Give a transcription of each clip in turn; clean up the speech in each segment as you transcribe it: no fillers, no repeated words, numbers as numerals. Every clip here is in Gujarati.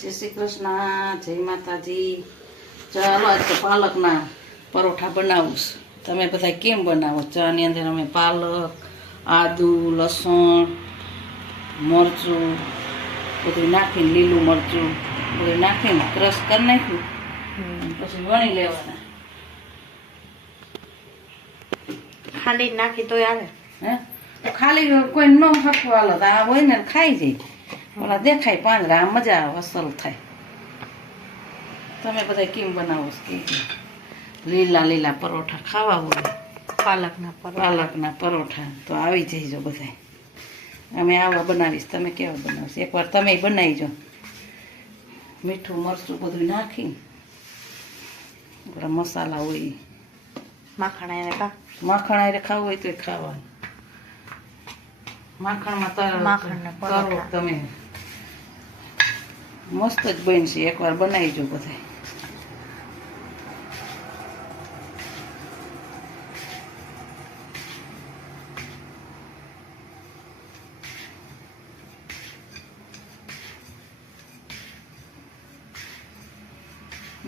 જય શ્રી કૃષ્ણ, જય માતાજી. ચાલો આજ તો પાલકના પરોઠા બનાવું છું. તમે બધા કેમ બનાવો? ચાની અંદર અમે પાલક, આદુ, લસણ, મરચું બધું નાખીને, લીલું મરચું બધું નાખીને ક્રશ કરી નાખ્યું, પછી વણી લેવાના. ખાલી નાખી તોય આવે હે તો ખાલી કોઈ ન હરખું હાલો તો આ હોય ને ખાઈ જાય. ઓલા દેખાય પાંદડા, આ મજા આવે, અસલ થાય. તમે બધા કેમ બનાવો છો? લીલા લીલા પરોઠા ખાવા હોય, પાલકના પરોઠા તો આવી જઈજો બધા. અમે આવા બનાવીશ, તમે કેવા બનાવશો? એકવાર તમે બનાવીજો. મીઠું મરચું બધું નાખી, આપણા મસાલા હોય, માખણ આરે ખાવું હોય તો ખાવાનું. માખણમાં તરો તમે મસ્ત જ બનશે. એકવાર બનાવીજો બધા.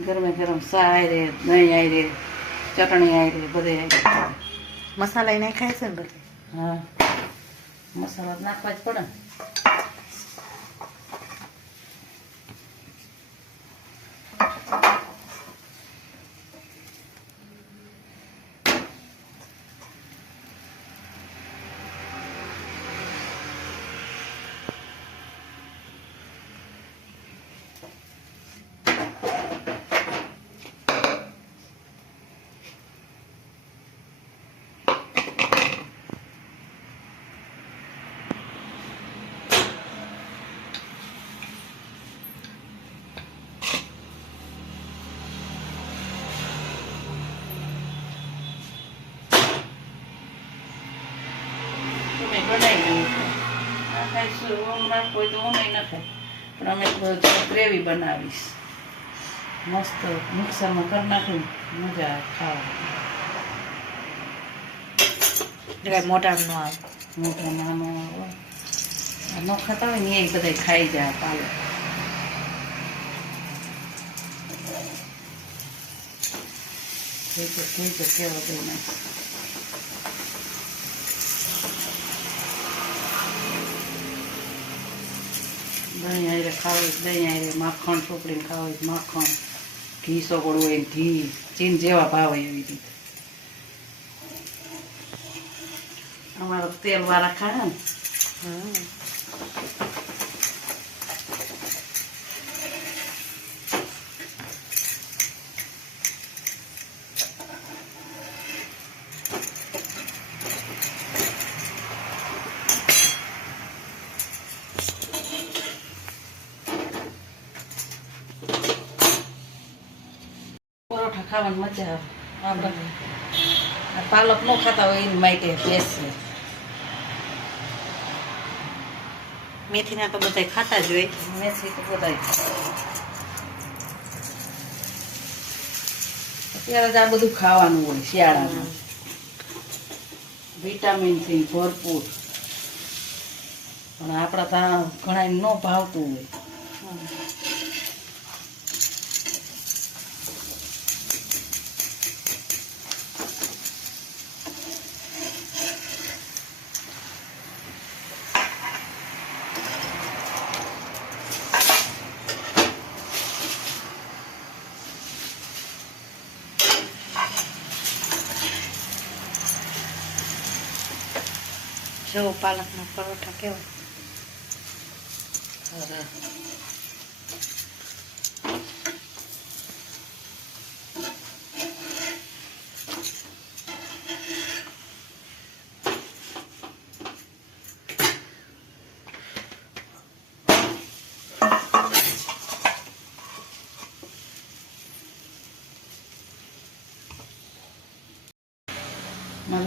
ગરમે ગરમ ચા આયરે, દહીં આયરે, ચટણી આયરે, બધે આયરે. મસાલા એને ખાય છે ને બધે? હા, મસાલા નાખવા જ પડે ને. કોઈ તો નહીં નખાય, પણ અમે ગ્રેવી બનાવીશ. મસ્ત મિક્સરમાં કરી નાખું, મજા આવે ખાવા. મોટામાં ન આવે, મોટા નાનો આવે. ન ખાતા હોય ને એ બધા ખાઈ જાય પાલક. કેવા દઈ નાખ. દહીં આરે ખાવું હોય દહીં આરે, માખણ ચોપડીને ખાવું હોય માખણ, ઘી સોગડવું હોય ઘી, ચીન જેવા ભાવે એવી રીતે. અમારો તેલ વાળા ખાય ને. પરોઠા ખાવાની મજા આવે. પાલક ન ખાતા હોય એની માટે બેસે. મેથીના તો બધા ખાતા જ હોય. મેથી તો બધા અત્યારે જ આ બધું ખાવાનું હોય શિયાળામાં. વિટામિનથી ભરપૂર. પણ આપણા ત્યાં ઘણા ન ભાવતું હોય. જો પાલકના પરોઠા કેવા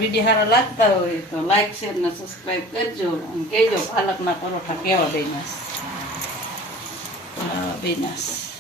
વિડીયો સારા લાગતા હોય તો લાઈક શેર ને સબસ્ક્રાઈબ કરજો અને કહેજો પાલકના પરોઠા કેવા બન્યા.